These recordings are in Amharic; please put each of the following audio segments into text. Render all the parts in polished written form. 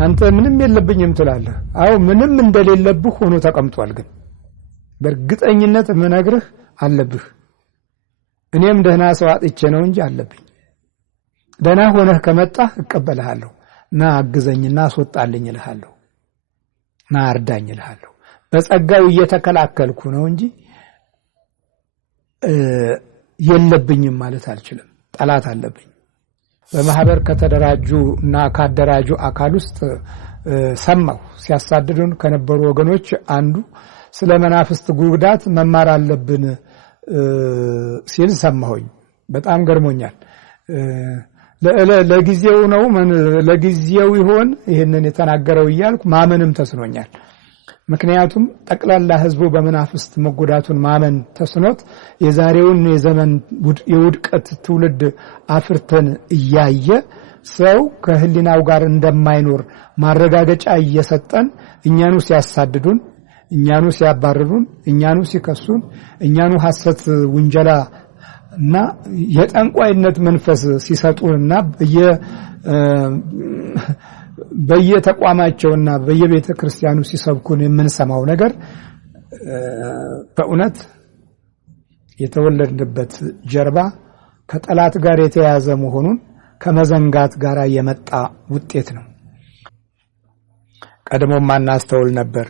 አንተ ምንም የለብኝም ትላለህ። አው ምንም እንደሌለብህ ሆኖ ተቀምጧል። ግን በእርግጠኝነት ምነግርህ አለብህ። እኔም ደህና ሰው አጥቼ ነው እንጂ አለብኝ። ደህና ሆነህ ከመጣህ እቀበልሃለሁ። ና አግዘኝና አስወጣልኝ እልሃለሁ። ና አርዳኝ እልሃለሁ። በጸጋው እየተከላከልኩ ነው እንጂ የለብኝም ማለት አልችልም። ጠላት አለብኝ። በማህበር ከተደራጁና ካደራጁ አካል ውስጥ ሰማሁ ሲያሳድዱን ከነበሩ ወገኖች አንዱ ስለ መናፍስት ጉዳት መማር አለብን ሲል ሰማሁኝ። በጣም ገርሞኛል። ለጊዜው ነው ለጊዜው ይሆን ይሄንን የተናገረው ይያልኩ ማመንም ተስኖኛል። ምክንያቱም ጠቅላላ ህዝቡ በመናፍስት መጎዳቱን ማመን ተስኖት የዛሬውን የዘመን የውድቀት ትውልድ አፍርተን እያየ ሰው ከህሊናው ጋር እንደማይኖር ማረጋገጫ እየሰጠን እኛኑ ሲያሳድዱን፣ እኛኑ ሲያባርሩን፣ እኛኑ ሲከሱን፣ እኛኑ ሐሰት ውንጀላ እና የጠንቋይነት መንፈስ ሲሰጡንና በየተቋማቸውና በየቤተ ክርስቲያኑ ሲሰብኩን የምንሰማው ነገር በእውነት የተወለድንበት ጀርባ ከጠላት ጋር የተያያዘ መሆኑን ከመዘንጋት ጋር የመጣ ውጤት ነው። ቀድሞ ማናስተውል ነበር።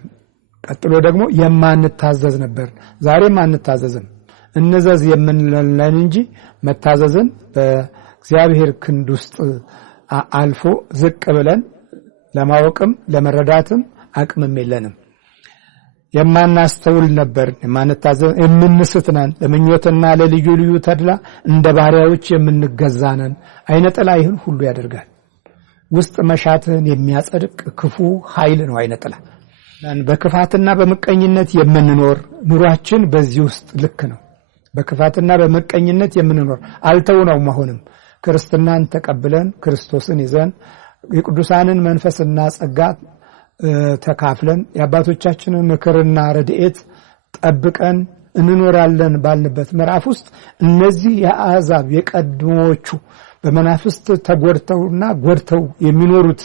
ቀጥሎ ደግሞ የማንታዘዝ ነበር። ዛሬም አንታዘዝም። እንዘዝ የምንለን እንጂ መታዘዝን በእግዚአብሔር ክንድ ውስጥ አልፎ ዝቅ ብለን ለማወቅም ለመረዳትም አቅምም የለንም። የማናስተውል ነበር። የማንታዘዝ የምንስትነን ለምኞትና ለልዩ ልዩ ተድላ እንደ ባሪያዎች የምንገዛነን። አይነ ጥላ ይህን ሁሉ ያደርጋል። ውስጥ መሻትን የሚያጸድቅ ክፉ ኃይል ነው አይነ ጥላ። በክፋትና በመቀኝነት የምንኖር ኑሯችን በዚህ ውስጥ ልክ ነው። በክፋትና በመቀኝነት የምንኖር አልተውነው መሆንም ክርስትናን ተቀብለን ክርስቶስን ይዘን የቅዱሳንን መንፈስና ጸጋ ተካፍለን የአባቶቻችንን ምክርና ረድኤት ጠብቀን እንኖራለን ባልንበት ምዕራፍ ውስጥ እነዚህ የአሕዛብ የቀድሞዎቹ በመናፍስት ተጎድተውና ጎድተው የሚኖሩት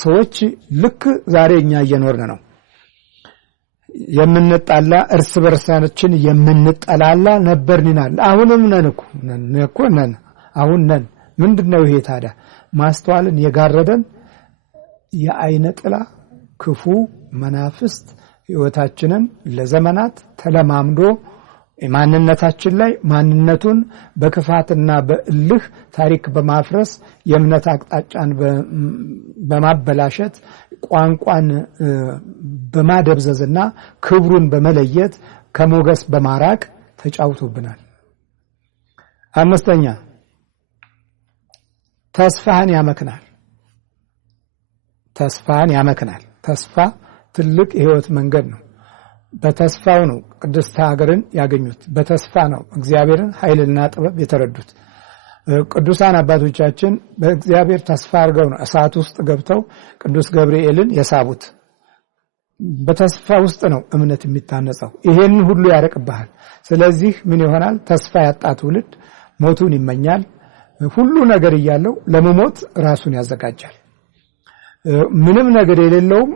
ሰዎች ልክ ዛሬ እኛ እየኖርን ነው። የምንጣላ እርስ በርሳችን የምንጠላላ ነበርንናል። አሁንም ነን እኮ ነን። አሁን ነን። ምንድነው ይሄ ታዲያ? ማስተዋልን የጋረደን የአይነ ጥላ ክፉ መናፍስት ሕይወታችንን ለዘመናት ተለማምዶ ማንነታችን ላይ ማንነቱን በክፋትና በእልህ ታሪክ በማፍረስ የእምነት አቅጣጫን በማበላሸት ቋንቋን በማደብዘዝና ክብሩን በመለየት ከሞገስ በማራቅ ተጫውቶብናል። አምስተኛ ተስፋን ያመክናል። ተስፋ ትልቅ የሕይወት መንገድ ነው። በተስፋው ነው ቅድስት ሀገርን ያገኙት። በተስፋ ነው እግዚአብሔርን ኃይልና ጥበብ የተረዱት። ቅዱሳን አባቶቻችን በእግዚአብሔር ተስፋ አድርገው ነው እሳት ውስጥ ገብተው ቅዱስ ገብርኤልን የሳቡት። በተስፋ ውስጥ ነው እምነት የሚታነጸው። ይሄን ሁሉ ያረቅብሃል። ስለዚህ ምን ይሆናል? ተስፋ ያጣ ትውልድ ሞቱን ይመኛል። ሁሉ ነገር እያለው ለመሞት ራሱን ያዘጋጃል። ምንም ነገር የሌለውም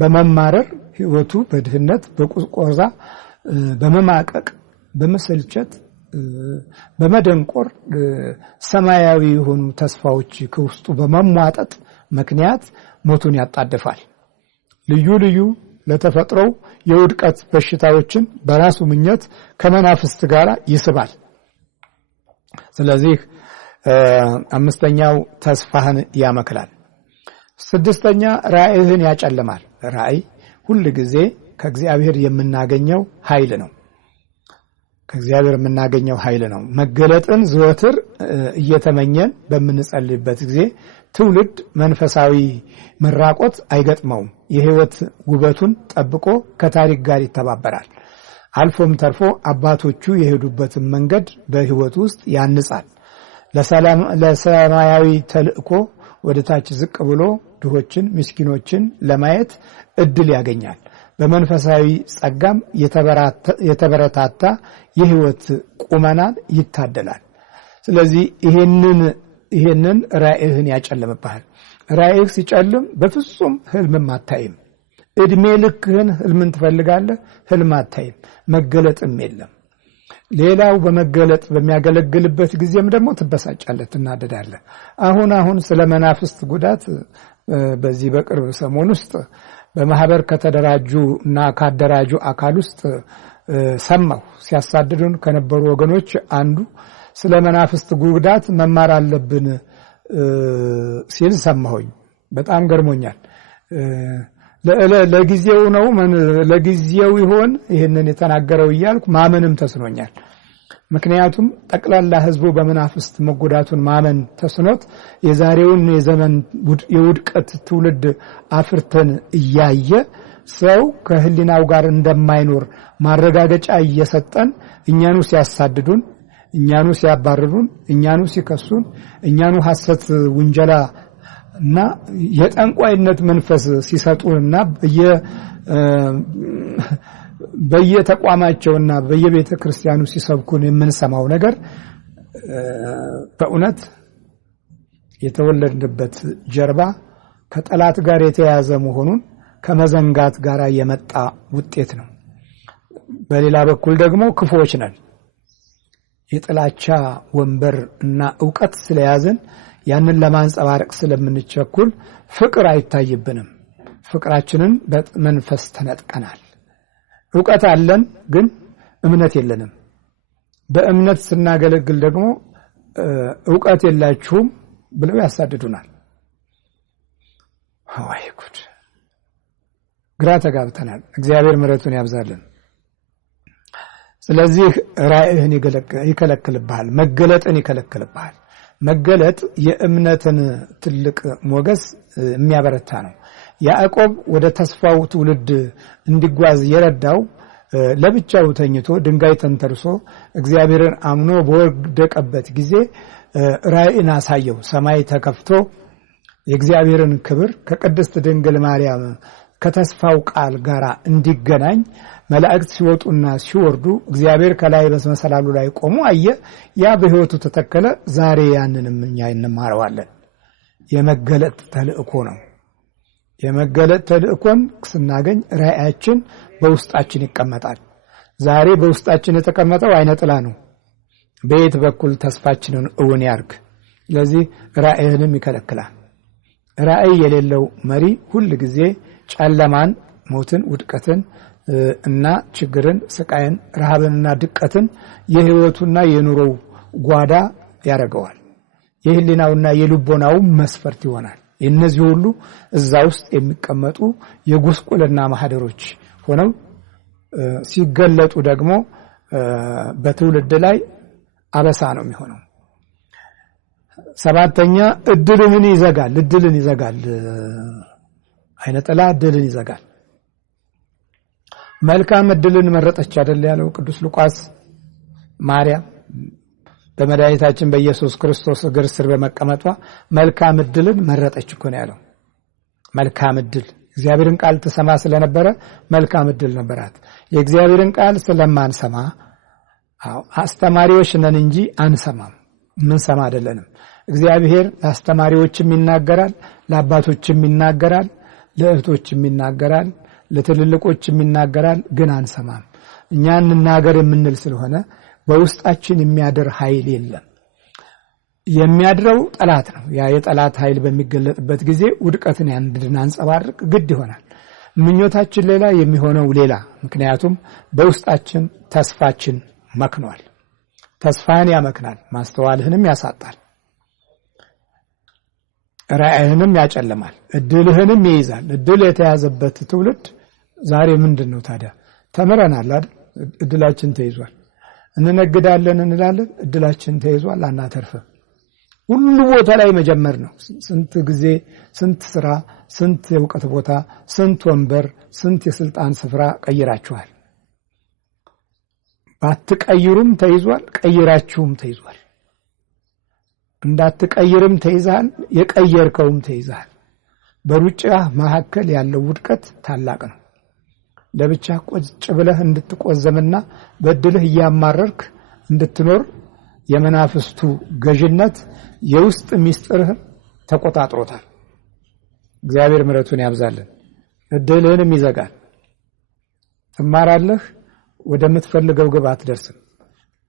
በመማረር ሕይወቱ በድህነት በቁስቆዛ በመማቀቅ በመሰልቸት በመደንቆር ሰማያዊ የሆኑ ተስፋዎች ከውስጡ በመሟጠጥ ምክንያት ሞቱን ያጣደፋል። ልዩ ልዩ ለተፈጥሮው የውድቀት በሽታዎችን በራሱ ምኞት ከመናፍስት ጋር ይስባል። ስለዚህ አምስተኛው ተስፋህን ያመክላል። ስድስተኛ ራእይህን ያጨልማል። ራእይ ሁሉ ጊዜ ከእግዚአብሔር የምናገኘው ኃይል ነው። ከእግዚአብሔር የምናገኘው ኃይል ነው። መገለጥን ዘወትር እየተመኘን በምንጸልይበት ጊዜ ትውልድ መንፈሳዊ መራቆት አይገጥመውም። የሕይወት ውበቱን ጠብቆ ከታሪክ ጋር ይተባበራል። አልፎም ተርፎ አባቶቹ የሄዱበትን መንገድ በሕይወት ውስጥ ያንጻል። ለሰማያዊ ተልእኮ ወደ ታች ዝቅ ብሎ ድሆችን ምስኪኖችን ለማየት እድል ያገኛል። በመንፈሳዊ ጸጋም የተበረታታ የሕይወት ቁመናን ይታደላል። ስለዚህ ይሄንን ራእይህን ያጨልምብሃል። ራእይህ ሲጨልም በፍጹም ህልም አታይም። እድሜ ልክህን ህልምን ትፈልጋለህ፣ ህልም አታይም፣ መገለጥም የለም። ሌላው በመገለጥ በሚያገለግልበት ጊዜም ደግሞ ትበሳጫለህ፣ ትናደዳለህ። አሁን ስለ መናፍስት ጉዳት በዚህ በቅርብ ሰሞን ውስጥ በማህበር ከተደራጁና ካደራጁ አካል ውስጥ ሰማሁ። ሲያሳድዱን ከነበሩ ወገኖች አንዱ ስለ መናፍስት ጉዳት መማር አለብን ሲል ሰማሁኝ። በጣም ገርሞኛል። ለጊዜው ነው ለጊዜው ይሆን ይሄንን የተናገረው እያልኩ ማመንም ተስኖኛል። ምክንያቱም ጠቅላላ ህዝቡ በመናፍስት መጎዳቱን ማመን ተስኖት የዛሬውን የዘመን የውድቀት ትውልድ አፍርተን እያየ ሰው ከህሊናው ጋር እንደማይኖር ማረጋገጫ እየሰጠን እኛኑ ሲያሳድዱን፣ እኛኑ ሲያባርሩን፣ እኛኑ ሲከሱን፣ እኛኑ ሐሰት ውንጀላ እና የጠንቋይነት መንፈስ ሲሰጡንና በየተቋማቸውና በየቤተ ክርስቲያኑ ሲሰብኩን የምንሰማው ነገር በእውነት የተወለድንበት ጀርባ ከጠላት ጋር የተያያዘ መሆኑን ከመዘንጋት ጋር የመጣ ውጤት ነው። በሌላ በኩል ደግሞ ክፉዎች ነን። የጥላቻ ወንበር እና ዕውቀት ስለያዘን ያንን ለማንጸባረቅ ስለምንቸኩል ፍቅር አይታይብንም። ፍቅራችንን በመንፈስ ተነጥቀናል። ዕውቀት አለን ግን እምነት የለንም። በእምነት ስናገለግል ደግሞ ዕውቀት የላችሁም ብለው ያሳድዱናል። አይ ጉድ! ግራ ተጋብተናል። እግዚአብሔር ምሕረቱን ያብዛልን። ስለዚህ ራእይህን ይከለክልብሃል፣ መገለጥን ይከለክልብሃል። መገለጥ የእምነትን ትልቅ ሞገስ የሚያበረታ ነው። ያዕቆብ ወደ ተስፋው ትውልድ እንዲጓዝ የረዳው ለብቻው ተኝቶ ድንጋይ ተንተርሶ እግዚአብሔርን አምኖ በወደቀበት ጊዜ ራእይን አሳየው። ሰማይ ተከፍቶ የእግዚአብሔርን ክብር ከቅድስት ድንግል ማርያም ከተስፋው ቃል ጋር እንዲገናኝ መላእክት ሲወጡና ሲወርዱ እግዚአብሔር ከላይ በመሰላሉ ላይ ቆሞ አየ። ያ በሕይወቱ ተተከለ። ዛሬ ያንንም እኛ እንማረዋለን። የመገለጥ ተልእኮ ነው። የመገለጥ ተልእኮን ስናገኝ ራእያችን በውስጣችን ይቀመጣል። ዛሬ በውስጣችን የተቀመጠው አይነ ጥላ ነው። በየት በኩል ተስፋችንን እውን ያርግ? ስለዚህ ራእይንም ይከለክላል። ራእይ የሌለው መሪ ሁል ጊዜ ጨለማን፣ ሞትን፣ ውድቀትን እና ችግርን፣ ስቃይን፣ ረሃብንና ድቀትን የህይወቱና የኑሮው ጓዳ ያደርገዋል። የህሊናውና የልቦናው መስፈርት ይሆናል። እነዚህ ሁሉ እዛ ውስጥ የሚቀመጡ የጉስቁልና ማህደሮች ሆነው ሲገለጡ ደግሞ በትውልድ ላይ አበሳ ነው የሚሆነው። ሰባተኛ እድልን ይዘጋል። አይነ ጥላ እድልን ይዘጋል። መልካም እድልን መረጠች አይደል ያለው ቅዱስ ሉቃስ። ማርያም በመድኃኒታችን በኢየሱስ ክርስቶስ እግር ስር በመቀመጧ መልካም እድልን መረጠች እኮ ነው ያለው። መልካም እድል እግዚአብሔርን ቃል ተሰማ ስለነበረ መልካም እድል ነበራት። የእግዚአብሔርን ቃል ስለማንሰማ አስተማሪዎች ነን እንጂ አንሰማም። ምን ሰማ አይደለንም። እግዚአብሔር ለአስተማሪዎችም ይናገራል፣ ለአባቶችም ይናገራል፣ ለእህቶችም ይናገራል፣ ለትልልቆችም ይናገራል፣ ግን አንሰማም። እኛ እንናገር የምንል ስለሆነ በውስጣችን የሚያድር ኃይል የለም። የሚያድረው ጠላት ነው። ያ የጠላት ኃይል በሚገለጥበት ጊዜ ውድቀትን እንድናንጸባርቅ ግድ ይሆናል። ምኞታችን ሌላ፣ የሚሆነው ሌላ። ምክንያቱም በውስጣችን ተስፋችን መክኗል። ተስፋን ያመክናል፣ ማስተዋልህንም ያሳጣል፣ ራእይህንም ያጨልማል፣ እድልህንም ይይዛል። እድል የተያዘበት ትውልድ ዛሬ ምንድነው ታዲያ? ተምረናል አይደል? እድላችን ተይዟል። እንነግዳለን እንላለን፣ እድላችን ተይዟል፣ አናተርፍም። ሁሉ ቦታ ላይ መጀመር ነው። ስንት ጊዜ፣ ስንት ስራ፣ ስንት የእውቀት ቦታ፣ ስንት ወንበር፣ ስንት የስልጣን ስፍራ ቀይራችኋል። ባትቀይሩም ተይዟል፣ ቀይራችሁም ተይዟል። እንዳትቀይርም ተይዛል፣ የቀየርከውም ተይዛል። በሩጫ መካከል ያለው ውድቀት ታላቅ ነው። ለብቻ ቁጭ ብለህ እንድትቆዘምና በእድልህ እያማረርክ እንድትኖር የመናፍስቱ ገዥነት የውስጥ ሚስጥርህ ተቆጣጥሮታል። እግዚአብሔር ምሕረቱን ያብዛልን። እድልህንም ይዘጋል። ትማራለህ፣ ወደምትፈልገው ግብ አትደርስም።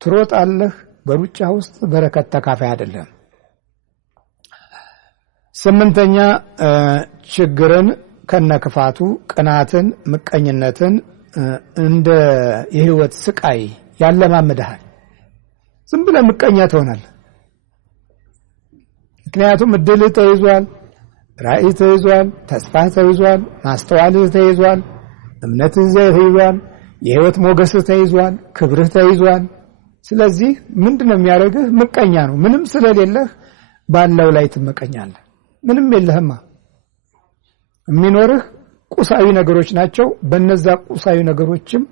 ትሮጣለህ፣ በሩጫ ውስጥ በረከት ተካፋይ አይደለም። 8ኛ ችግርን ከነክፋቱ ቅናትን፣ ምቀኝነትን እንደ የህይወት ስቃይ ያለማምድሃል። ዝም ብለህ ምቀኛ ትሆናለህ። ምክንያቱም እድልህ ተይዟል፣ ራእይ ተይዟል፣ ተስፋ ተይዟል፣ ማስተዋልህ ተይዟል፣ እምነትህ ተይዟል፣ የህይወት ሞገስህ ተይዟል፣ ክብርህ ተይዟል። ስለዚህ ምንድነው የሚያደርግህ? ምቀኛ ነው። ምንም ስለሌለህ ባለው ላይ ትመቀኛለህ። ምንም የለህማ። የሚኖርህ ቁሳዊ ነገሮች ናቸው። በእነዛ ቁሳዊ ነገሮችም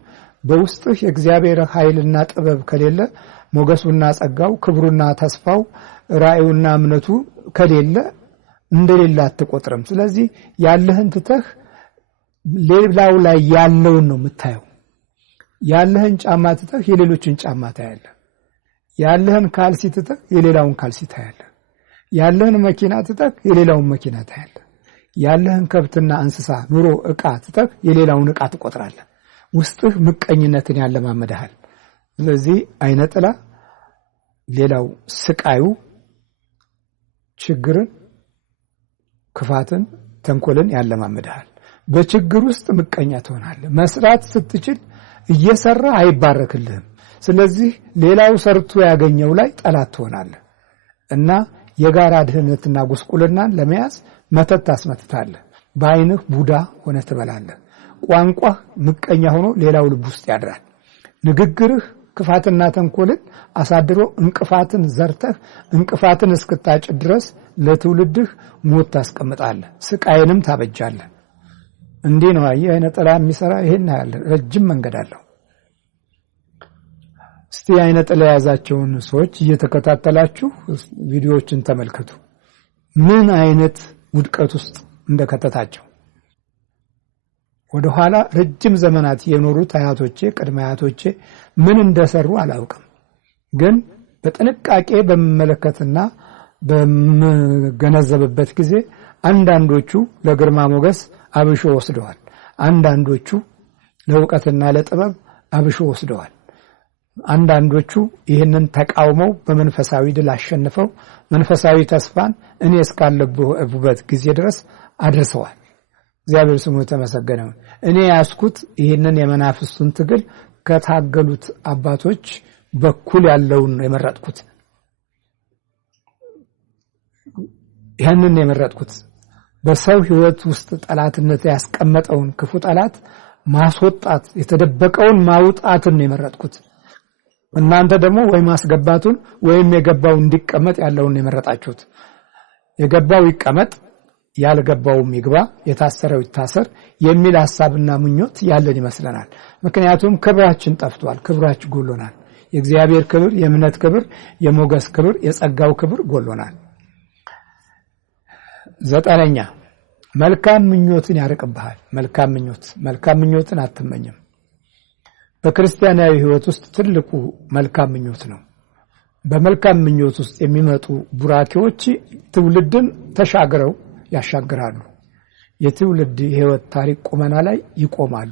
በውስጥህ የእግዚአብሔር ኃይልና ጥበብ ከሌለ፣ ሞገሱና ጸጋው፣ ክብሩና ተስፋው፣ ራእዩና እምነቱ ከሌለ እንደሌላ አትቆጥርም። ስለዚህ ያለህን ትተህ ሌላው ላይ ያለውን ነው የምታየው። ያለህን ጫማ ትተህ የሌሎችን ጫማ ታያለህ። ያለህን ካልሲ ትተህ የሌላውን ካልሲ ታያለህ። ያለህን መኪና ትተህ የሌላውን መኪና ታያለህ። ያለህን ከብትና እንስሳ ኑሮ ዕቃ ትተህ የሌላውን ዕቃ ትቆጥራለህ። ውስጥህ ምቀኝነትን ያለማመድሃል። ስለዚህ አይነ ጥላ ሌላው ስቃዩ ችግርን፣ ክፋትን፣ ተንኮልን ያለማመድሃል። በችግር ውስጥ ምቀኛ ትሆናለህ። መስራት ስትችል እየሰራ አይባረክልህም። ስለዚህ ሌላው ሰርቶ ያገኘው ላይ ጠላት ትሆናለህ እና የጋራ ድህነትና ጉስቁልናን ለመያዝ መተት ታስመትታለህ። በአይንህ ቡዳ ሆነ ትበላለህ። ቋንቋህ ምቀኛ ሆኖ ሌላው ልብ ውስጥ ያድራል። ንግግርህ ክፋትና ተንኮልን አሳድሮ እንቅፋትን ዘርተህ እንቅፋትን እስክታጭ ድረስ ለትውልድህ ሞት ታስቀምጣለህ፣ ስቃይንም ታበጃለህ። እንዲህ ነው አይነ ጥላ የሚሰራ። ይሄን ያለ ረጅም መንገድ አለው። እስቲ አይነ ጥላ ያዛቸውን ሰዎች እየተከታተላችሁ ቪዲዮዎችን ተመልከቱ። ምን አይነት ውድቀት ውስጥ እንደከተታቸው ወደ ኋላ ረጅም ዘመናት የኖሩት አያቶቼ ቅድመ አያቶቼ ምን እንደሰሩ አላውቅም። ግን በጥንቃቄ በመመለከትና በመገነዘብበት ጊዜ አንዳንዶቹ ለግርማ ሞገስ አብሾ ወስደዋል። አንዳንዶቹ ለውቀትና ለጥበብ አብሾ ወስደዋል። አንዳንዶቹ ይህንን ተቃውመው በመንፈሳዊ ድል አሸንፈው መንፈሳዊ ተስፋን እኔ እስካለሁበት ጊዜ ድረስ አድርሰዋል። እግዚአብሔር ስሙ የተመሰገነ ይሁን። እኔ ያስኩት ይህንን የመናፍስቱን ትግል ከታገሉት አባቶች በኩል ያለውን የመረጥኩት። ይህንን የመረጥኩት በሰው ሕይወት ውስጥ ጠላትነት ያስቀመጠውን ክፉ ጠላት ማስወጣት፣ የተደበቀውን ማውጣትን የመረጥኩት። እናንተ ደግሞ ወይ ማስገባቱን ወይም የገባው እንዲቀመጥ ያለውን የመረጣችሁት። የገባው ይቀመጥ፣ ያልገባውም ይግባ፣ የታሰረው ይታሰር የሚል ሐሳብና ምኞት ያለን ይመስለናል። ምክንያቱም ክብራችን ጠፍቷል፣ ክብራችን ጎሎናል። የእግዚአብሔር ክብር፣ የእምነት ክብር፣ የሞገስ ክብር፣ የጸጋው ክብር ጎሎናል። 9ኛ መልካም ምኞትን ያርቅብሃል። መልካም ምኞትን አትመኝም። በክርስቲያናዊ ሕይወት ውስጥ ትልቁ መልካም ምኞት ነው። በመልካም ምኞት ውስጥ የሚመጡ ቡራኬዎች ትውልድን ተሻግረው ያሻግራሉ። የትውልድ የሕይወት ታሪክ ቁመና ላይ ይቆማሉ።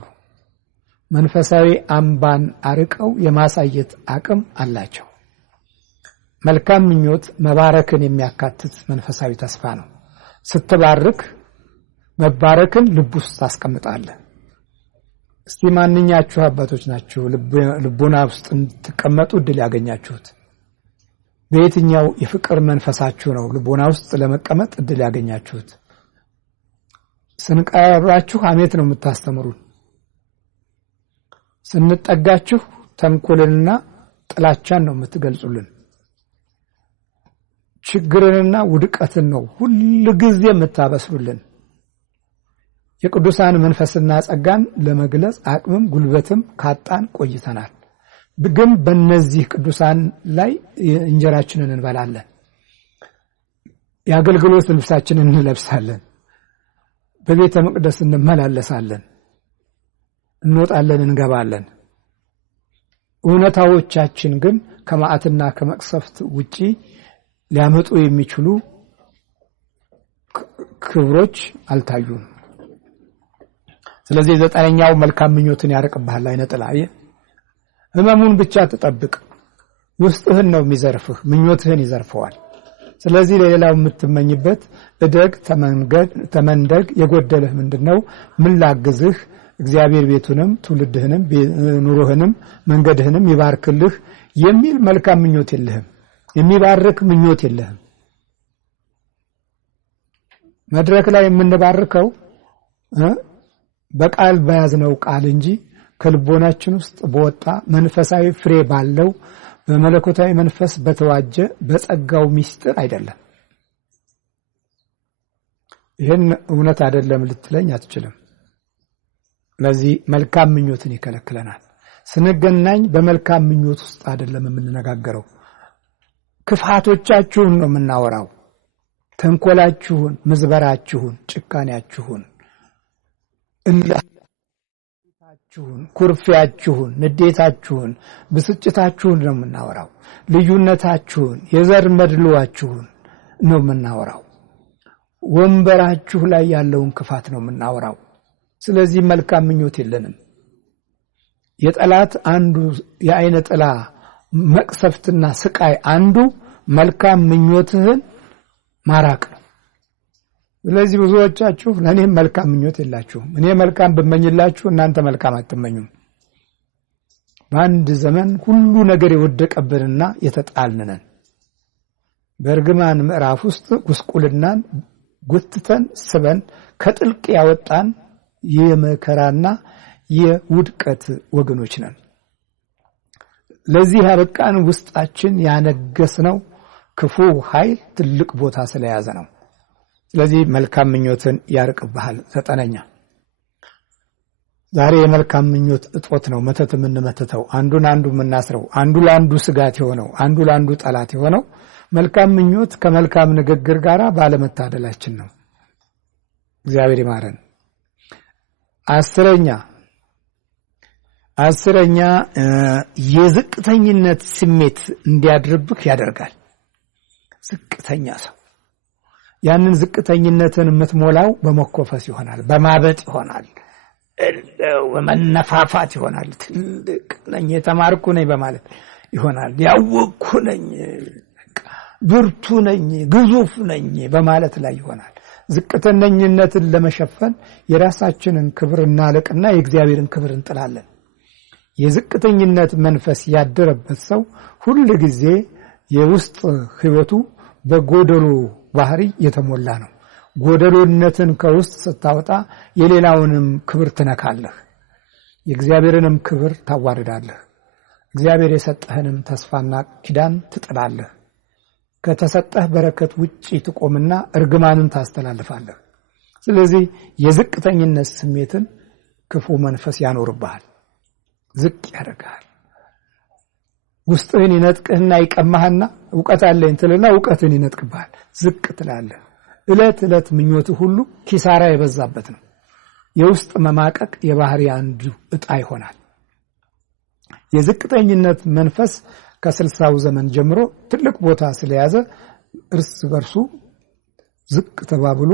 መንፈሳዊ አምባን አርቀው የማሳየት አቅም አላቸው። መልካም ምኞት መባረክን የሚያካትት መንፈሳዊ ተስፋ ነው። ስትባርክ መባረክን ልብ ውስጥ ታስቀምጣለህ። እስቲ ማንኛችሁ አባቶች ናችሁ ልቦና ውስጥ እንድትቀመጡ እድል ያገኛችሁት? በየትኛው የፍቅር መንፈሳችሁ ነው ልቦና ውስጥ ለመቀመጥ እድል ያገኛችሁት? ስንቀርባችሁ ሐሜት ነው የምታስተምሩን። ስንጠጋችሁ ተንኮልንና ጥላቻን ነው የምትገልጹልን። ችግርንና ውድቀትን ነው ሁሉ ጊዜ የምታበስሩልን። የቅዱሳን መንፈስና ጸጋን ለመግለጽ አቅምም ጉልበትም ካጣን ቆይተናል። ግን በእነዚህ ቅዱሳን ላይ እንጀራችንን እንበላለን። የአገልግሎት ልብሳችንን እንለብሳለን። በቤተ መቅደስ እንመላለሳለን። እንወጣለን፣ እንገባለን። እውነታዎቻችን ግን ከመዓትና ከመቅሰፍት ውጪ ሊያመጡ የሚችሉ ክብሮች አልታዩም። ስለዚህ ዘጠነኛው መልካም ምኞትን ያርቅብሃል አይነ ጥላ። ህመሙን ብቻ ተጠብቅ፣ ውስጥህን ነው የሚዘርፍህ፣ ምኞትህን ይዘርፈዋል። ስለዚህ ለሌላው የምትመኝበት እደግ፣ ተመንደግ፣ የጎደለህ ምንድነው? ምን ላግዝህ? እግዚአብሔር ቤቱንም ትውልድህንም ኑሮህንም መንገድህንም ይባርክልህ የሚል መልካም ምኞት የለህም። የሚባርክ ምኞት የለህም። መድረክ ላይ የምንባርከው በቃል በያዝነው ቃል እንጂ ከልቦናችን ውስጥ በወጣ መንፈሳዊ ፍሬ ባለው በመለኮታዊ መንፈስ በተዋጀ በጸጋው ምስጢር አይደለም። ይሄን እውነት አይደለም ልትለኝ አትችልም። ለዚህ መልካም ምኞትን ይከለክለናል። ስንገናኝ በመልካም ምኞት ውስጥ አይደለም የምንነጋገረው። ክፋቶቻችሁን ነው የምናወራው። ተንኮላችሁን፣ ምዝበራችሁን፣ ጭካኔያችሁን፣ እላችሁን፣ ኩርፊያችሁን፣ ንዴታችሁን፣ ብስጭታችሁን ነው የምናወራው። ልዩነታችሁን፣ የዘር መድሏችሁን ነው የምናወራው። ወንበራችሁ ላይ ያለውን ክፋት ነው የምናወራው። ስለዚህ መልካም ምኞት የለንም። የጠላት አንዱ የአይነ ጥላ መቅሰፍትና ስቃይ አንዱ መልካም ምኞትህን ማራቅ ነው። ስለዚህ ብዙዎቻችሁ ለኔ መልካም ምኞት የላችሁም። እኔ መልካም ብመኝላችሁ እናንተ መልካም አትመኙም። በአንድ ዘመን ሁሉ ነገር የወደቀብንና የተጣልነን በርግማን ምዕራፍ ውስጥ ጉስቁልናን ጉትተን ስበን ከጥልቅ ያወጣን የመከራና የውድቀት ወገኖች ነን። ለዚህ ያበቃን ውስጣችን ያነገስነው ክፉ ኃይል ትልቅ ቦታ ስለያዘ ነው። ስለዚህ መልካም ምኞትን ያርቅብሃል። ዘጠነኛ ዛሬ የመልካም ምኞት እጦት ነው መተት የምንመተተው፣ አንዱን አንዱ የምናስረው፣ አንዱ ለአንዱ ስጋት የሆነው፣ አንዱ ለአንዱ ጠላት የሆነው መልካም ምኞት ከመልካም ንግግር ጋር ባለመታደላችን ነው። እግዚአብሔር ይማረን። አስረኛ የዝቅተኝነት ስሜት እንዲያድርብህ ያደርጋል። ዝቅተኛ ሰው ያንን ዝቅተኝነትን የምትሞላው በመኮፈስ ይሆናል፣ በማበጥ ይሆናል፣ በመነፋፋት ይሆናል፣ ትልቅ ነኝ የተማርኩ ነኝ በማለት ይሆናል፣ ያወቅኩ ነኝ፣ ብርቱ ነኝ፣ ግዙፍ ነኝ በማለት ላይ ይሆናል። ዝቅተኝነትን ለመሸፈን የራሳችንን ክብር እናልቅና የእግዚአብሔርን ክብር እንጥላለን። የዝቅተኝነት መንፈስ ያደረበት ሰው ሁሉ ጊዜ የውስጥ ህይወቱ በጎደሎ ባህሪ የተሞላ ነው። ጎደሎነትን ከውስጥ ስታወጣ የሌላውንም ክብር ትነካለህ፣ የእግዚአብሔርንም ክብር ታዋርዳለህ። እግዚአብሔር የሰጠህንም ተስፋና ኪዳን ትጥላለህ። ከተሰጠህ በረከት ውጪ ትቆምና እርግማንን ታስተላልፋለህ። ስለዚህ የዝቅተኝነት ስሜትን ክፉ መንፈስ ያኖርብሃል፣ ዝቅ ያደርጋል። ውስጥህን ይነጥቅህና ይቀማህና ዕውቀት አለኝ ትልና ዕውቀትን ይነጥቅብሃል፣ ዝቅ ትላለህ። ዕለት ዕለት ምኞትህ ሁሉ ኪሳራ የበዛበት ነው። የውስጥ መማቀቅ የባህሪ አንዱ ዕጣ ይሆናል። የዝቅተኝነት መንፈስ ከ60ው ዘመን ጀምሮ ትልቅ ቦታ ስለያዘ እርስ በርሱ ዝቅ ተባብሎ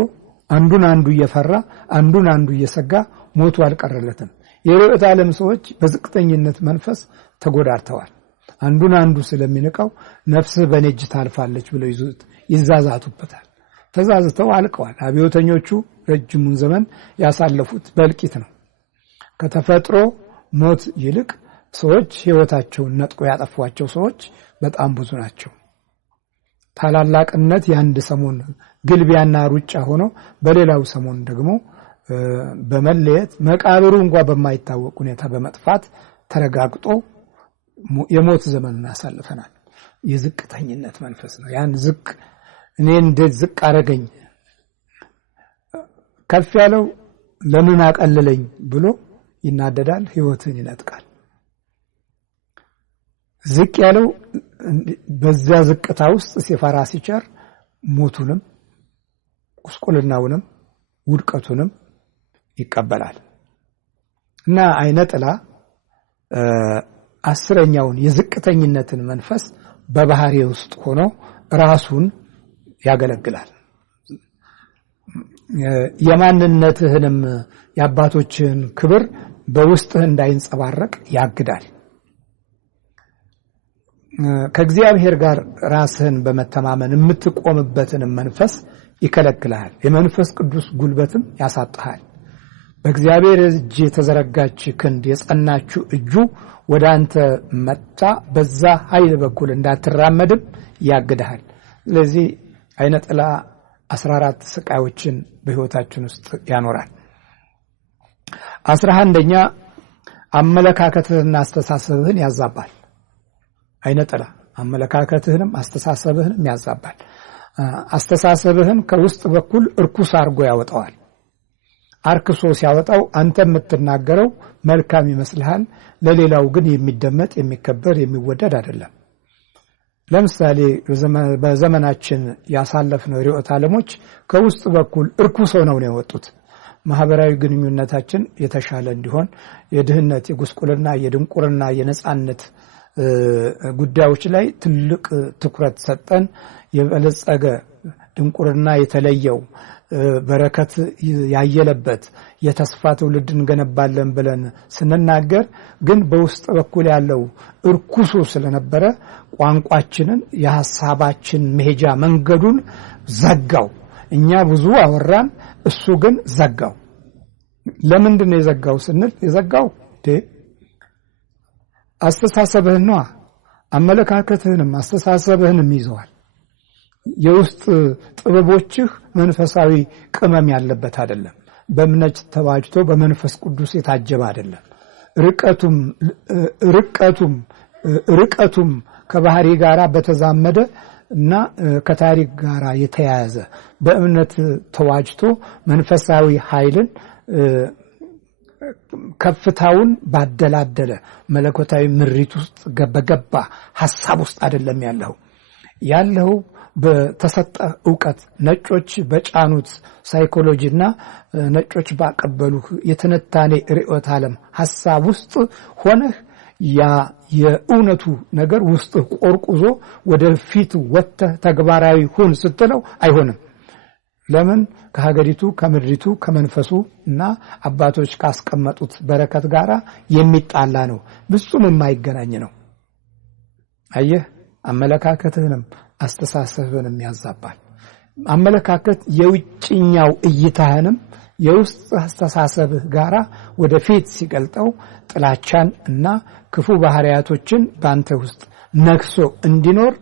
አንዱን አንዱ እየፈራ አንዱን አንዱ እየሰጋ ሞቱ አልቀረለትም። የርዕዮተ ዓለም ሰዎች በዝቅተኝነት መንፈስ ተጎዳድተዋል። አንዱን አንዱ ስለሚንቀው ነፍስህ በእኔ እጅ ታልፋለች ብለው ይዛዛቱበታል። ተዛዝተው አልቀዋል። አብዮተኞቹ ረጅሙን ዘመን ያሳለፉት በእልቂት ነው። ከተፈጥሮ ሞት ይልቅ ሰዎች ሕይወታቸውን ነጥቆ ያጠፏቸው ሰዎች በጣም ብዙ ናቸው። ታላላቅነት የአንድ ሰሞን ግልቢያና ሩጫ ሆኖ በሌላው ሰሞን ደግሞ በመለየት መቃብሩ እንኳን በማይታወቅ ሁኔታ በመጥፋት ተረጋግጦ የሞት ዘመንን አሳልፈናል። የዝቅተኝነት መንፈስ ነው። ያን ዝቅ እኔ እንዴት ዝቅ አረገኝ፣ ከፍ ያለው ለምን አቀለለኝ ብሎ ይናደዳል፣ ሕይወትን ይነጥቃል። ዝቅ ያለው በዚያ ዝቅታ ውስጥ ሲፈራ ሲቸር ሞቱንም ቁስቁልናውንም ውድቀቱንም ይቀበላል። እና አይነ ጥላ አስረኛውን የዝቅተኝነትን መንፈስ በባህሪው ውስጥ ሆኖ ራሱን ያገለግላል። የማንነትህንም የአባቶችህን ክብር በውስጥህ እንዳይንጸባረቅ ያግዳል። ከእግዚአብሔር ጋር ራስህን በመተማመን የምትቆምበትን መንፈስ ይከለክልሃል። የመንፈስ ቅዱስ ጉልበትም ያሳጣሃል። በእግዚአብሔር እጅ የተዘረጋች ክንድ የጸናችው እጁ ወደ አንተ መጣ በዛ ኃይል በኩል እንዳትራመድም ያግድሃል። ስለዚህ አይነ ጥላ 14 ስቃዮችን በህይወታችን ውስጥ ያኖራል። 11ኛ አመለካከትህንና አስተሳሰብህን ያዛባል። አይነ ጥላ አመለካከትህንም አስተሳሰብህንም ያዛባል። አስተሳሰብህን ከውስጥ በኩል እርኩስ አርጎ ያወጣዋል። አርክሶ ሲያወጣው አንተ የምትናገረው መልካም ይመስልሃል፣ ለሌላው ግን የሚደመጥ የሚከበር የሚወደድ አይደለም። ለምሳሌ በዘመናችን ያሳለፍነው ርዕዮተ ዓለሞች ከውስጥ በኩል እርኩስ ሆነው ነው የወጡት። ማህበራዊ ግንኙነታችን የተሻለ እንዲሆን የድህነት፣ የጉስቁልና፣ የድንቁርና፣ የነጻነት ጉዳዮች ላይ ትልቅ ትኩረት ሰጠን የበለጸገ ድንቁርና የተለየው በረከት ያየለበት የተስፋ ትውልድ እንገነባለን ብለን ስንናገር ግን በውስጥ በኩል ያለው እርኩሱ ስለነበረ ቋንቋችንን የሐሳባችን መሄጃ መንገዱን ዘጋው። እኛ ብዙ አወራን፣ እሱ ግን ዘጋው። ለምንድን ነው የዘጋው ስንል የዘጋው አስተሳሰብህን ነው። አመለካከትህንም አስተሳሰብህንም ይዘዋል። የውስጥ ጥበቦችህ መንፈሳዊ ቅመም ያለበት አይደለም። በእምነት ተዋጅቶ በመንፈስ ቅዱስ የታጀበ አይደለም። ርቀቱም ከባህሪ ጋራ በተዛመደ እና ከታሪክ ጋራ የተያያዘ በእምነት ተዋጅቶ መንፈሳዊ ኃይልን ከፍታውን ባደላደለ መለኮታዊ ምሪት ውስጥ በገባ ሐሳብ ውስጥ አይደለም ያለው በተሰጠ ዕውቀት ነጮች በጫኑት ሳይኮሎጂና ነጮች ባቀበሉ የትንታኔ ርዕዮተ ዓለም ሐሳብ ውስጥ ሆነህ ያ የእውነቱ ነገር ውስጥ ቆርቁዞ ወደ ፊት ወጥተህ ተግባራዊ ሁን ስትለው አይሆንም። ለምን? ከሀገሪቱ ከምድሪቱ ከመንፈሱ እና አባቶች ካስቀመጡት በረከት ጋራ የሚጣላ ነው፣ ብዙም የማይገናኝ ነው። አየህ፣ አመለካከትህንም አስተሳሰብህንም ያዛባል። አመለካከት የውጭኛው እይታህንም የውስጥ አስተሳሰብህ ጋራ ወደፊት ሲገልጠው ጥላቻን እና ክፉ ባህሪያቶችን ባንተ ውስጥ ነክሶ እንዲኖር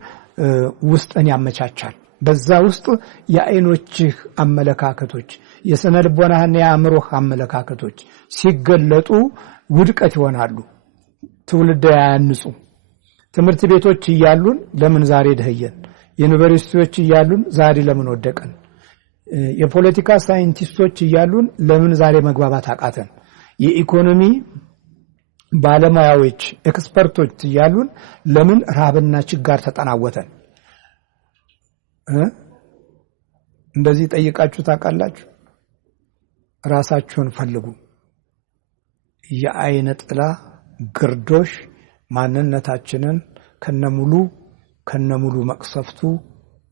ውስጥን ያመቻቻል። በዛ ውስጥ የአይኖችህ አመለካከቶች የስነ ልቦናህና የአእምሮህ አመለካከቶች ሲገለጡ ውድቀት ይሆናሉ። ትውልድ ያንጹ። ትምህርት ቤቶች እያሉን ለምን ዛሬ ደህየን? ዩኒቨርሲቲዎች እያሉን ዛሬ ለምን ወደቀን? የፖለቲካ ሳይንቲስቶች እያሉን ለምን ዛሬ መግባባት አቃተን? የኢኮኖሚ ባለሙያዎች ኤክስፐርቶች እያሉን ለምን ረሃብና ችጋር ተጠናወተን? እንደዚህ ጠይቃችሁ ታውቃላችሁ? ራሳችሁን ፈልጉ። የአይነ ጥላ ግርዶሽ ማንነታችንን ከነሙሉ መቅሰፍቱ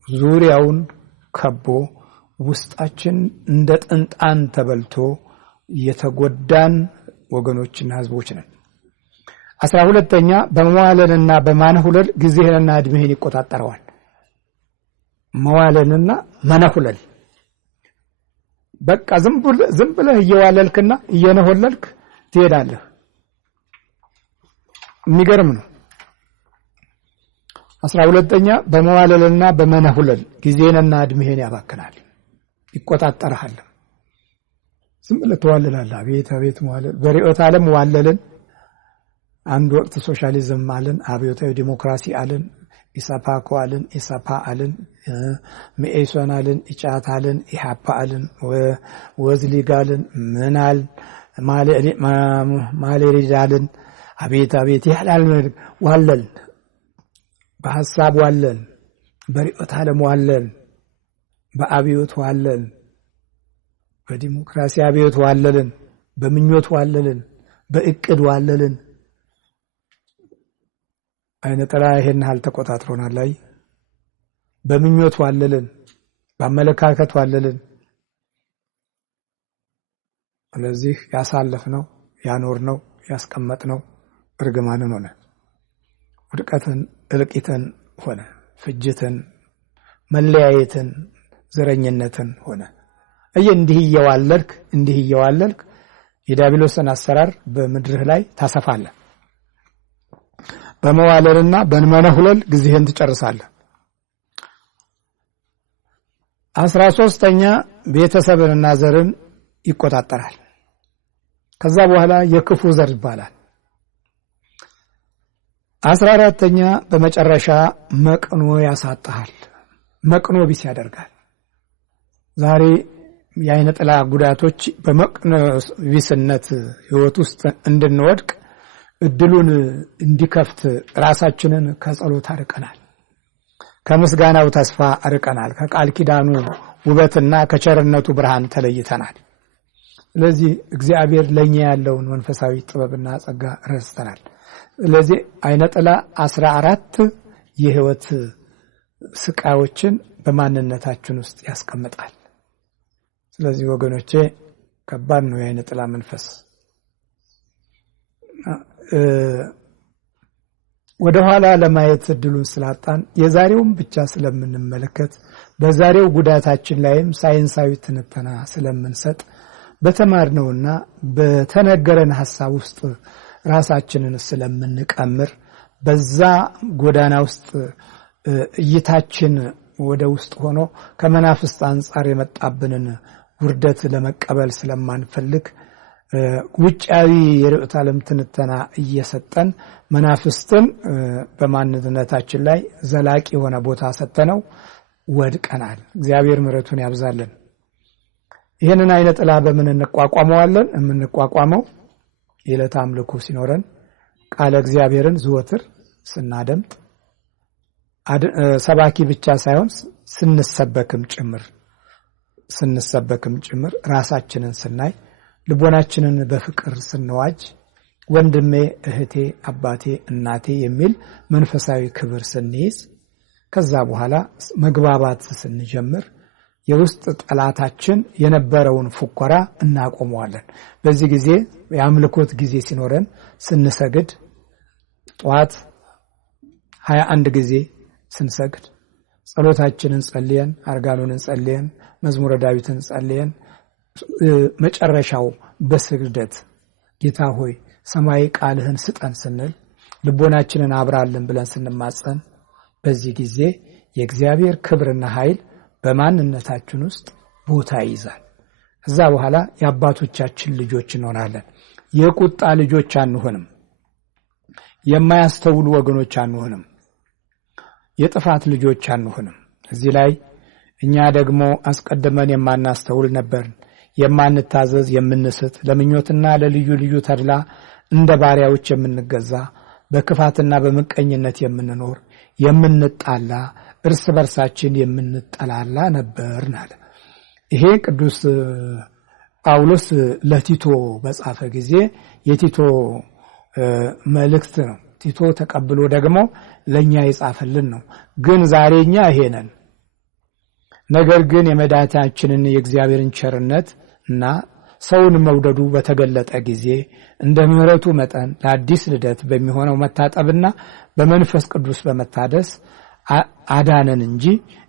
ዙሪያውን ከቦ ውስጣችን እንደ ጥንጣን ተበልቶ የተጎዳን ወገኖችና ህዝቦች ነን። 12ኛ በመዋለንና በማነሁለል ጊዜህንና እድሜህን ይቆጣጠረዋል። መዋለንና ማነሁለል በቃ ዝም ብለህ እየዋለልክና እየነሆለልክ ትሄዳለህ። የሚገርም ነው። 12ኛ በመዋለልና በመነሁለል ጊዜህንና እድሜህን ያባክናል፣ ይቆጣጠራል። ዝም ብለህ ተዋለላለህ። አቤት መዋለል። በርዕዮተ ዓለም ዋለልን። አንድ ወቅት ሶሻሊዝም አለን፣ አብዮታዊ ዲሞክራሲ አለን፣ ኢሳፓኮ አለን፣ ኢሳፓ አለን፣ መኢሶን አለን፣ ኢጫት አለን፣ ኢሃፓ አለን፣ ወዝሊግ አለን፣ ምናል ማሌሪድ አለን። አቤት ያህላል ዋለል። በሐሳብ ዋለን፣ በርዕዮተ ዓለም ዋለን፣ በአብዮት ዋለን፣ በዲሞክራሲ አብዮት ዋለልን፣ በምኞት ዋለልን፣ በእቅድ ዋለልን። አይነ ጥላ ይሄን ሀል ተቆጣጥሮናል ላይ በምኞት ዋለልን፣ በአመለካከት ዋለልን፣ ስለዚህ ያሳለፍነው ያኖርነው ያስቀመጥነው እርግማንን ሆነ፣ ውድቀትን፣ እልቂትን ሆነ፣ ፍጅትን፣ መለያየትን፣ ዘረኝነትን ሆነ። እንዲህ እየዋለልክ የዲያብሎስን አሰራር በምድርህ ላይ ታሰፋለህ። በመዋለልና በመነሁለል ጊዜህን ትጨርሳለህ። 13ኛ ቤተሰብንና ዘርን ይቆጣጠራል። ከዛ በኋላ የክፉ ዘር ይባላል። 14ኛ በመጨረሻ መቅኖ ያሳጣሃል፣ መቅኖ ቢስ ያደርጋል። ዛሬ የዓይነ ጥላ ጉዳቶች በመቅኖ ቢስነት ህይወት ውስጥ እንድንወድቅ እድሉን እንዲከፍት ራሳችንን ከጸሎት አርቀናል፣ ከምስጋናው ተስፋ አርቀናል፣ ከቃል ኪዳኑ ውበትና ከቸርነቱ ብርሃን ተለይተናል። ስለዚህ እግዚአብሔር ለኛ ያለውን መንፈሳዊ ጥበብና ጸጋ ረስተናል። ስለዚህ ዓይነ ጥላ 14 የህይወት ስቃዮችን በማንነታችን ውስጥ ያስቀምጣል። ስለዚህ ወገኖቼ ከባድ ነው የዓይነ ጥላ መንፈስ። ወደ ኋላ ለማየት እድሉን ስላጣን የዛሬውን ብቻ ስለምንመለከት በዛሬው ጉዳታችን ላይም ሳይንሳዊ ትንተና ስለምንሰጥ በተማርነውና በተነገረን ሐሳብ ውስጥ ራሳችንን ስለምንቀምር በዛ ጎዳና ውስጥ እይታችን ወደ ውስጥ ሆኖ ከመናፍስት አንጻር የመጣብንን ውርደት ለመቀበል ስለማንፈልግ ውጫዊ የርዕዮተ ዓለም ትንተና እየሰጠን መናፍስትን በማንነታችን ላይ ዘላቂ የሆነ ቦታ ሰጥተነው ወድቀናል። እግዚአብሔር ምሕረቱን ያብዛልን። ይህንን ዓይነ ጥላ በምን እንቋቋመዋለን? የምንቋቋመው የዕለት አምልኮ ሲኖረን ቃለ እግዚአብሔርን ዘወትር ስናደምጥ ሰባኪ ብቻ ሳይሆን ስንሰበክም ጭምር ራሳችንን ስናይ ልቦናችንን በፍቅር ስንዋጅ ወንድሜ፣ እህቴ፣ አባቴ፣ እናቴ የሚል መንፈሳዊ ክብር ስንይዝ ከዛ በኋላ መግባባት ስንጀምር የውስጥ ጠላታችን የነበረውን ፉከራ እናቆመዋለን። በዚህ ጊዜ የአምልኮት ጊዜ ሲኖረን ስንሰግድ ጧት 21 ጊዜ ስንሰግድ ጸሎታችንን ጸልየን አርጋኖንን ጸልየን መዝሙረ ዳዊትን ጸልየን መጨረሻው በስግደት ጌታ ሆይ ሰማይ ቃልህን ስጠን ስንል ልቦናችንን አብራልን ብለን ስንማጸን በዚህ ጊዜ የእግዚአብሔር ክብርና ኃይል በማንነታችን ውስጥ ቦታ ይይዛል። ከዛ በኋላ የአባቶቻችን ልጆች እንሆናለን። የቁጣ ልጆች አንሆንም። የማያስተውሉ ወገኖች አንሆንም። የጥፋት ልጆች አንሆንም። እዚህ ላይ እኛ ደግሞ አስቀድመን የማናስተውል ነበርን፣ የማንታዘዝ፣ የምንስት፣ ለምኞትና ለልዩ ልዩ ተድላ እንደ ባሪያዎች የምንገዛ፣ በክፋትና በመቀኝነት የምንኖር፣ የምንጣላ፣ እርስ በርሳችን የምንጠላላ ነበርን አለ። ይሄ ቅዱስ ጳውሎስ ለቲቶ በጻፈ ጊዜ የቲቶ መልእክት ነው። ቲቶ ተቀብሎ ደግሞ ለኛ የጻፈልን ነው። ግን ዛሬኛ ይሄ ነን። ነገር ግን የመድኃኒታችንን የእግዚአብሔርን ቸርነት እና ሰውን መውደዱ በተገለጠ ጊዜ እንደ ምሕረቱ መጠን ለአዲስ ልደት በሚሆነው መታጠብና በመንፈስ ቅዱስ በመታደስ አዳነን እንጂ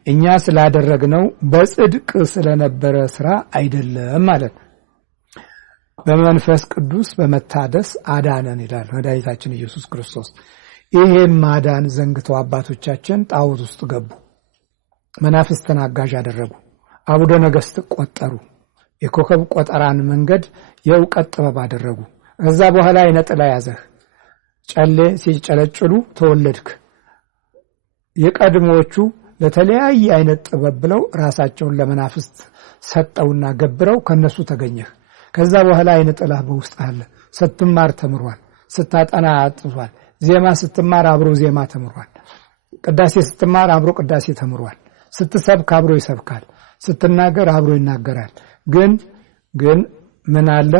እኛ ስላደረግነው በጽድቅ ስለነበረ ስራ አይደለም ማለት። በመንፈስ ቅዱስ በመታደስ አዳነን ይላል መድኃኒታችን ኢየሱስ ክርስቶስ። ይሄም ማዳን ዘንግተው አባቶቻችን ጣዖት ውስጥ ገቡ፣ መናፍስትን አጋዥ አደረጉ፣ አቡደ ነገሥት ቆጠሩ፣ የኮከብ ቆጠራን መንገድ የእውቀት ጥበብ አደረጉ። ከዛ በኋላ ዓይነ ጥላ ያዘህ፣ ጨሌ ሲጨለጭሉ ተወለድክ። የቀድሞዎቹ ለተለያየ አይነት ጥበብ ብለው ራሳቸውን ለመናፍስት ሰጠውና ገብረው ከነሱ ተገኘህ። ከዛ በኋላ ዓይነ ጥላ በውስጥ አለ። ስትማር ተምሯል፣ ስታጠና አጥቷል። ዜማ ስትማር አብሮ ዜማ ተምሯል። ቅዳሴ ስትማር አብሮ ቅዳሴ ተምሯል። ስትሰብክ አብሮ ይሰብካል። ስትናገር አብሮ ይናገራል። ግን ምን አለ?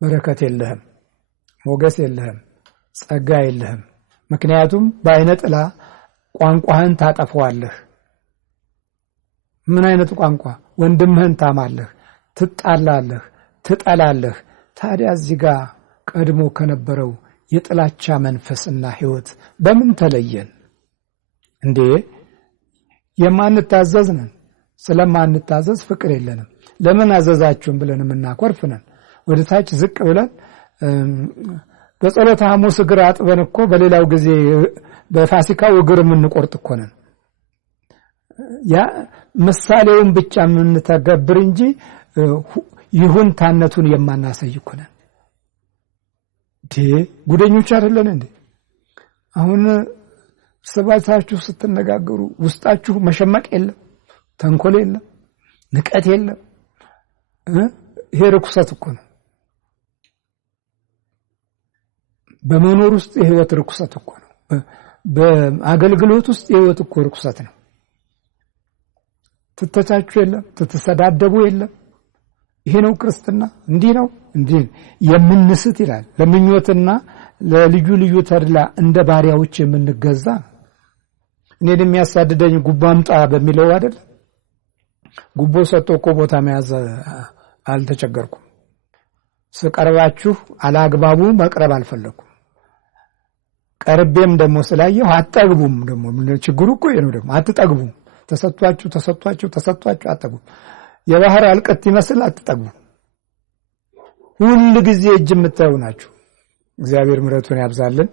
በረከት የለህም፣ ሞገስ የለህም፣ ጸጋ የለህም። ምክንያቱም በዓይነ ጥላ ቋንቋህን ታጠፈዋለህ። ምን አይነት ቋንቋ? ወንድምህን ታማለህ፣ ትጣላለህ፣ ትጠላለህ። ታዲያ እዚህ ጋር ቀድሞ ከነበረው የጥላቻ መንፈስና ሕይወት በምን ተለየን እንዴ? የማንታዘዝ ነን። ስለማንታዘዝ ፍቅር የለንም። ለምን አዘዛችሁን ብለን የምናኮርፍ ነን። ወደ ታች ዝቅ ብለን በጸሎተ ሐሙስ እግር አጥበን እኮ በሌላው ጊዜ በፋሲካው እግር የምንቆርጥ እኮ ነን። ያ ምሳሌውን ብቻ የምንተገብር እንጂ ይሁንታነቱን የማናሳይ እኮ ነን። ጉደኞች አይደለን እንዴ? አሁን ሰባታችሁ ስትነጋገሩ ውስጣችሁ መሸመቅ የለም፣ ተንኮል የለም፣ ንቀት የለም። ይሄ ርኩሰት እኮ ነው። በመኖር ውስጥ የህይወት ርኩሰት እኮ ነው። በአገልግሎት ውስጥ የህይወት እኮ ርኩሰት ነው። ትተቻቹ የለም፣ ትተሰዳደቡ የለም። ይሄ ነው ክርስትና። እንዲህ ነው እንዲህ የምንስት ይላል። ለምኞትና ለልዩ ልዩ ተድላ እንደ ባሪያዎች የምንገዛ። እኔን የሚያሳድደኝ ጉቦ አምጣ በሚለው አይደል? ጉቦ ሰጥቶ እኮ ቦታ መያዝ አልተቸገርኩም። ስቀርባችሁ አላግባቡ መቅረብ አልፈለኩም። ቀርቤም ደግሞ ስላየሁ አትጠግቡም። ደግሞ ችግሩ እኮ ይሄ ነው። ደግሞ አትጠግቡም። ተሰጥቷችሁ አትጠግቡም። የባህር አልቀት ይመስል አትጠግቡም። ሁሉ ጊዜ እጅ የምታዩ ናችሁ። እግዚአብሔር ምሕረቱን ያብዛልን።